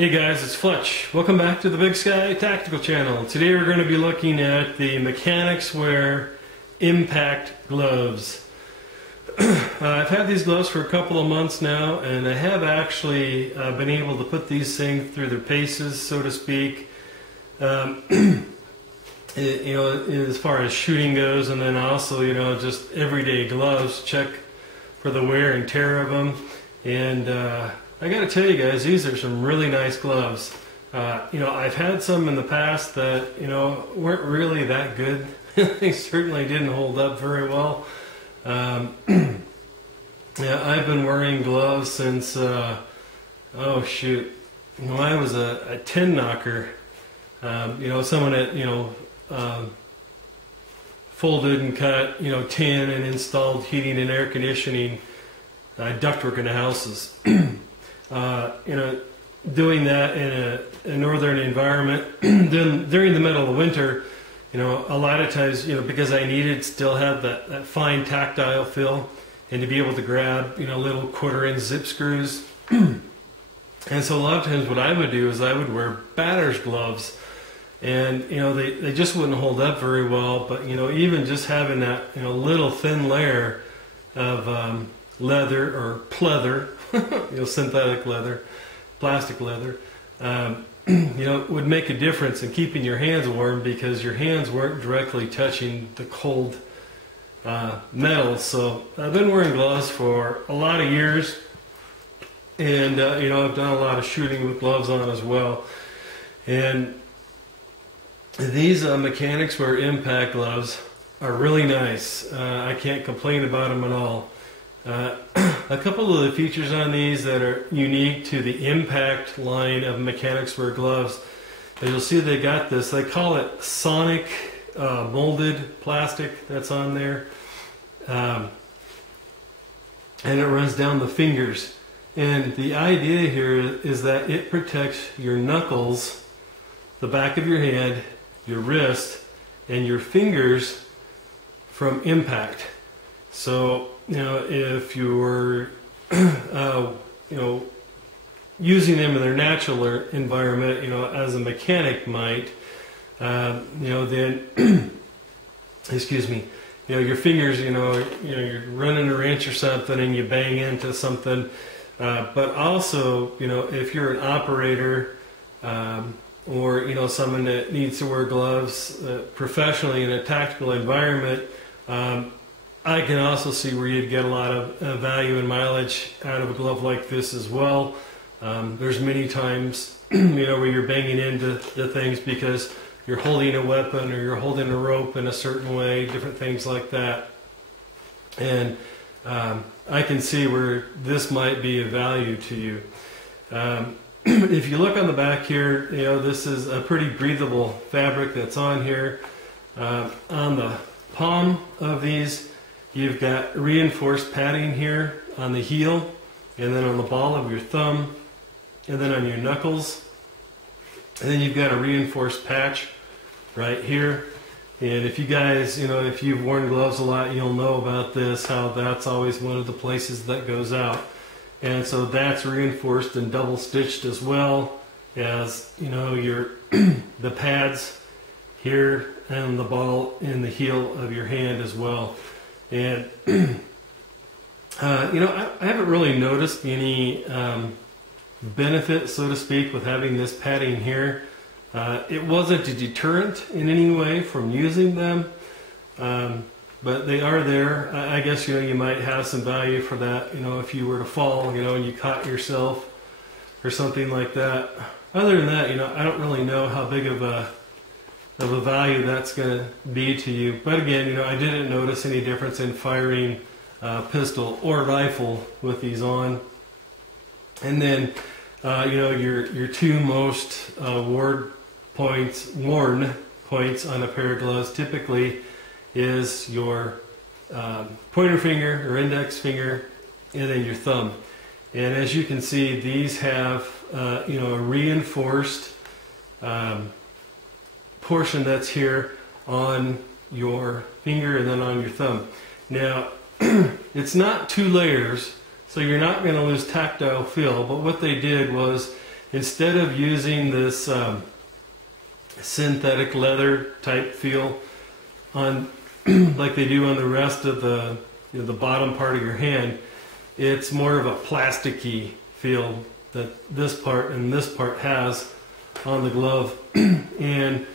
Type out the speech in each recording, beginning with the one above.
Hey guys, it's Fletch. Welcome back to the Big Sky Tactical Channel. Today we're going to be looking at the Mechanix Wear M-Pact gloves. I've had these gloves for a couple of months now, and I have actually been able to put these things through their paces, so to speak. You know, as far as shooting goes, and then also, you know, just everyday gloves, check for the wear and tear of them. And I gotta tell you guys, these are some really nice gloves. You know, I've had some in the past that, you know, weren't really that good. They certainly didn't hold up very well. Yeah, I've been wearing gloves since, oh shoot, when I was a tin knocker. You know, someone that, you know, folded and cut, you know, tin and installed heating and air conditioning ductwork in the houses. You know, doing that in a northern environment during the middle of winter, you know, a lot of times, you know, because I needed still have that fine tactile feel and to be able to grab, you know, little 1/4-inch zip screws. And so a lot of times what I would do is I would wear batter's gloves, and, you know, they just wouldn't hold up very well. But, you know, even just having that, you know, little thin layer of leather or pleather, you know, synthetic leather, plastic leather, you know, would make a difference in keeping your hands warm, because your hands weren't directly touching the cold metal. So I've been wearing gloves for a lot of years, and you know, I've done a lot of shooting with gloves on as well. And these Mechanix Wear M-Pact gloves are really nice. I can't complain about them at all. A couple of the features on these that are unique to the M-Pact line of Mechanix Wear gloves, as you'll see, they got this, they call it sonic molded plastic that's on there, and it runs down the fingers. And the idea here is that it protects your knuckles, the back of your hand, your wrist, and your fingers from impact. So, you know, if you were, you know, using them in their natural environment, you know, as a mechanic might, you know, then, excuse me, you know, your fingers, you know, you're running a wrench or something and you bang into something. But also, you know, if you're an operator, or, you know, someone that needs to wear gloves professionally in a tactical environment, I can also see where you'd get a lot of value and mileage out of a glove like this as well. There's many times, you know, where you're banging into the things because you're holding a weapon or you're holding a rope in a certain way, different things like that. And I can see where this might be of value to you. If you look on the back here, you know, this is a pretty breathable fabric that's on here. On the palm of these, you've got reinforced padding here on the heel, and then on the ball of your thumb, and then on your knuckles. And then you've got a reinforced patch right here. And if you guys, you know, if you've worn gloves a lot, you'll know about this, how that's always one of the places that goes out. And so that's reinforced and double stitched, as well as, you know, your the pads here and the ball in the heel of your hand as well. And you know, I haven't really noticed any benefit, so to speak, with having this padding here. It wasn't a deterrent in any way from using them, but they are there. I guess, you know, you might have some value for that, you know, if you were to fall, you know, and you caught yourself or something like that. Other than that, you know, I don't really know how big of a value that's going to be to you. But again, you know, I didn't notice any difference in firing pistol or rifle with these on. And then, you know, your two most worn points on a pair of gloves typically is your pointer finger or index finger, and then your thumb. And as you can see, these have you know, a reinforced portion that's here on your finger and then on your thumb. Now, it's not 2 layers, so you're not going to lose tactile feel, but what they did was instead of using this synthetic leather type feel on like they do on the rest of the the bottom part of your hand, it's more of a plasticky feel that this part and this part has on the glove. And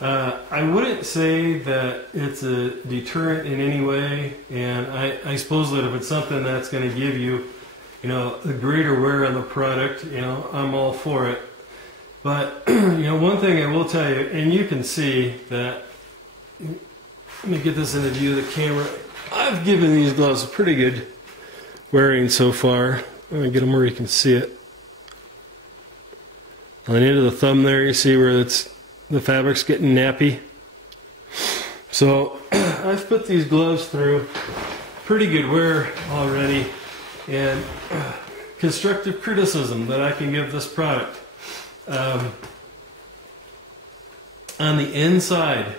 I wouldn't say that it's a deterrent in any way, and I suppose that if it's something that's going to give you, a greater wear on the product, I'm all for it. But, one thing I will tell you, and you can see that, let me get this in the view of the camera. I've given these gloves a pretty good wearing so far. Let me get them where you can see it. On the end of the thumb there, you see where the fabric's getting nappy. So I've put these gloves through pretty good wear already, and constructive criticism that I can give this product. On the inside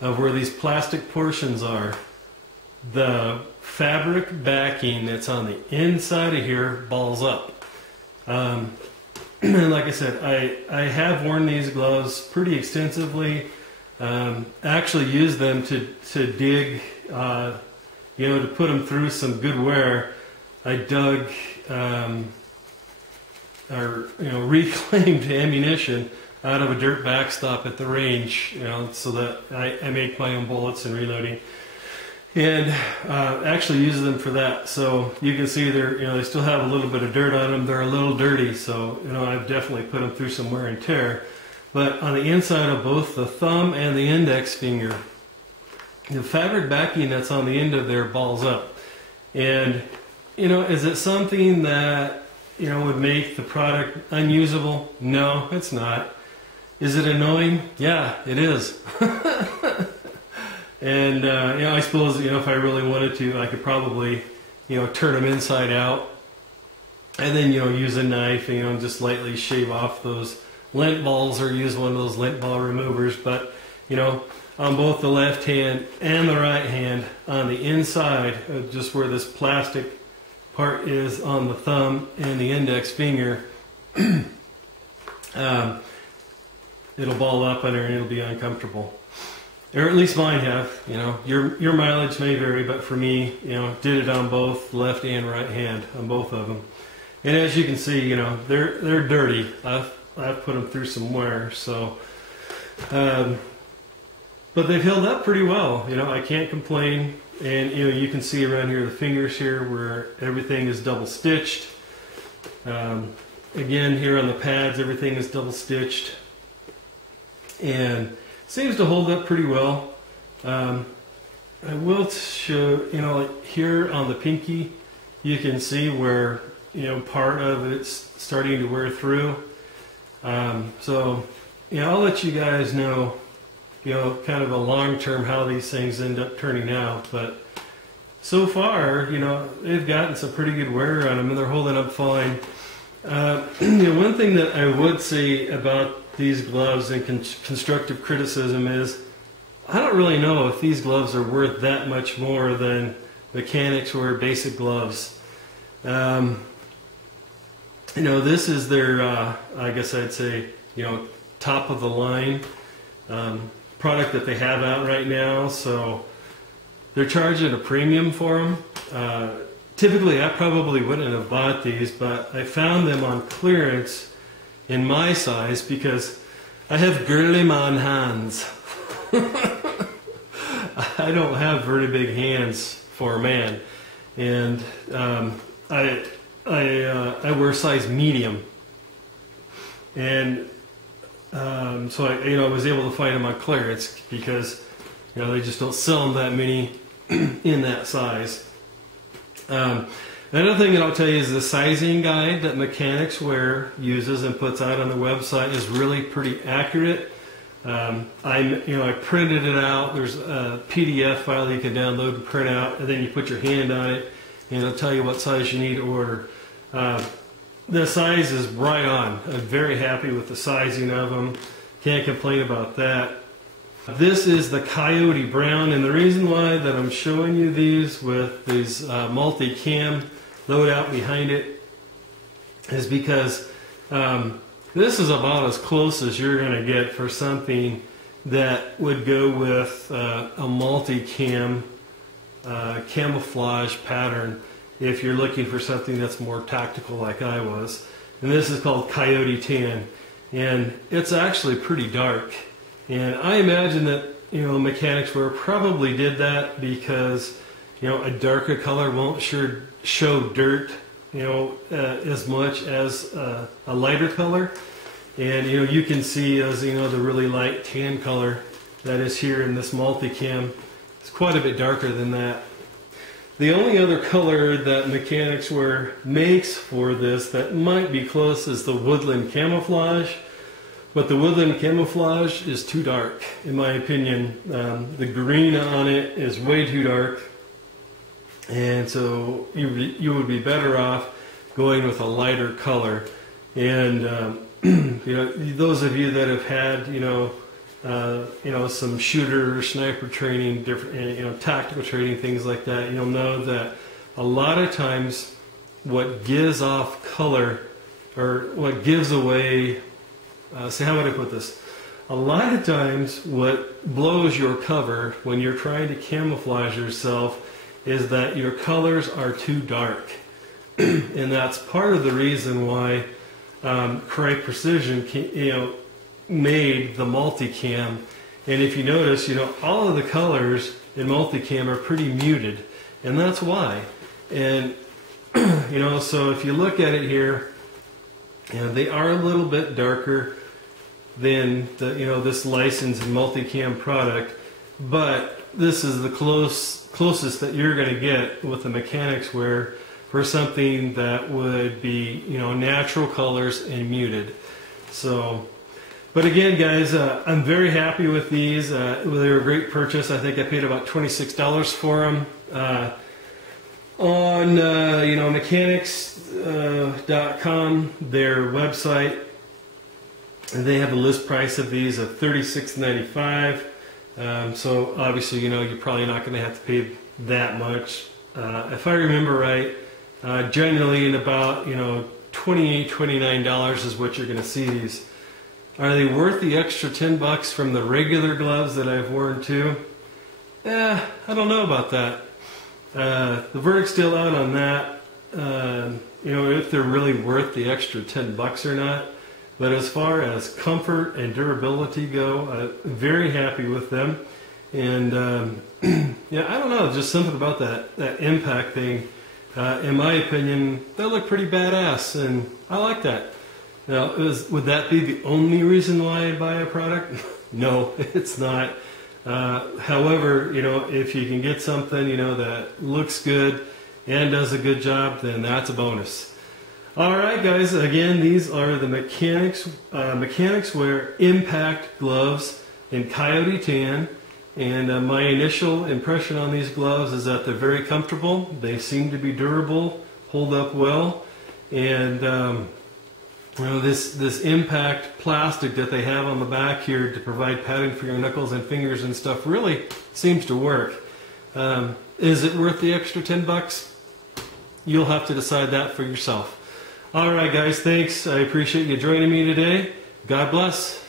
of where these plastic portions are, the fabric backing that's on the inside of here balls up. And like I said, I have worn these gloves pretty extensively. Actually used them to dig, to put them through some good wear. I dug reclaimed ammunition out of a dirt backstop at the range, so that I make my own bullets and reloading, and actually use them for that. So you can see they still have a little bit of dirt on them. They're a little dirty, so I've definitely put them through some wear and tear. But on the inside of both the thumb and the index finger, the fabric backing that's on the end of there balls up. And is it something that would make the product unusable? No, it's not. Is it annoying? Yeah, it is. And I suppose if I really wanted to, I could probably turn them inside out, and then use a knife and just lightly shave off those lint balls, or use one of those lint ball removers. But on both the left hand and the right hand, on the inside, just where this plastic part is on the thumb and the index finger, it'll ball up under and it'll be uncomfortable. Or at least mine have. Your mileage may vary, but for me, did it on both left and right hand, on both of them. And as you can see, they're dirty. I've put them through some wear, so. But they've held up pretty well. I can't complain. And you can see around here the fingers here where everything is double stitched. Again, here on the pads, everything is double stitched, and seems to hold up pretty well. I will show, like here on the pinky, you can see where part of it's starting to wear through. So I'll let you guys know kind of a long-term how these things end up turning out. But so far, they've gotten some pretty good wear on them, and they're holding up fine. One thing that I would say about these gloves and constructive criticism is, I don't really know if these gloves are worth that much more than Mechanix wear basic gloves. This is their, I guess I'd say, top of the line product that they have out right now, so they're charging a premium for them. Typically I probably wouldn't have bought these, but I found them on clearance in my size because I have girly man hands. I don't have very big hands for a man, and I wear size medium, and so I was able to find them on clearance because they just don't sell them that many in that size. Another thing that I'll tell you is the sizing guide that Mechanix Wear uses and puts out on their website is really pretty accurate. I printed it out. There's a PDF file that you can download and print out, and then you put your hand on it, and it'll tell you what size you need to order. The size is right on. I'm very happy with the sizing of them. Can't complain about that. This is the Coyote Brown, and the reason why that I'm showing you these with these multi-cam loadout behind it is because This is about as close as you're going to get for something that would go with a multi-cam camouflage pattern if you're looking for something that's more tactical like I was. And this is called Coyote Tan, and it's actually pretty dark. And I imagine that, you know, Mechanix Wear probably did that because, you know, a darker color won't show dirt, you know, as much as a lighter color. And, you know, you can see, as you know, the really light tan color that is here in this multicam is quite a bit darker than that. The only other color that Mechanix Wear makes for this that might be close is the woodland camouflage, but the woodland camouflage is too dark, in my opinion. The green on it is way too dark, and so you would be better off going with a lighter color. And you know, those of you that have had, you know, some shooter or sniper training, different, you know, tactical training, things like that, you'll know that a lot of times what gives off color, or what gives away, so how would I put this? A lot of times what blows your cover when you're trying to camouflage yourself is that your colors are too dark. And that's part of the reason why Crye Precision, you know, made the multicam. And if you notice, you know, all of the colors in multicam are pretty muted, and that's why. And you know, so if you look at it here, you know, they are a little bit darker than the, you know, this licensed multicam product, but this is the closest that you're going to get with the Mechanix Wear for something that would be, you know, natural colors and muted. So, but again, guys, I'm very happy with these. They were a great purchase. I think I paid about $26 for them. On you know, Mechanix.com, their website, they have a list price of these of $36.95. So obviously, you know, you're probably not going to have to pay that much. If I remember right, generally in about, you know, $28, $29 is what you're going to see these. Are they worth the extra $10 from the regular gloves that I've worn too? I don't know about that. The verdict's still out on that. You know, if they're really worth the extra $10 or not. But as far as comfort and durability go, I'm very happy with them. And yeah, I don't know, just something about that M-Pact thing. In my opinion, they look pretty badass, and I like that. Now, would that be the only reason why I buy a product? No, it's not. However, you know, if you can get something, you know, that looks good and does a good job, then that's a bonus. All right, guys. Again, these are the Mechanix Wear M-Pact gloves in Coyote Tan. And my initial impression on these gloves is that they're very comfortable. They seem to be durable, hold up well, and you know, this M-Pact plastic that they have on the back here to provide padding for your knuckles and fingers and stuff really seems to work. Is it worth the extra $10? You'll have to decide that for yourself. All right, guys, thanks. I appreciate you joining me today. God bless.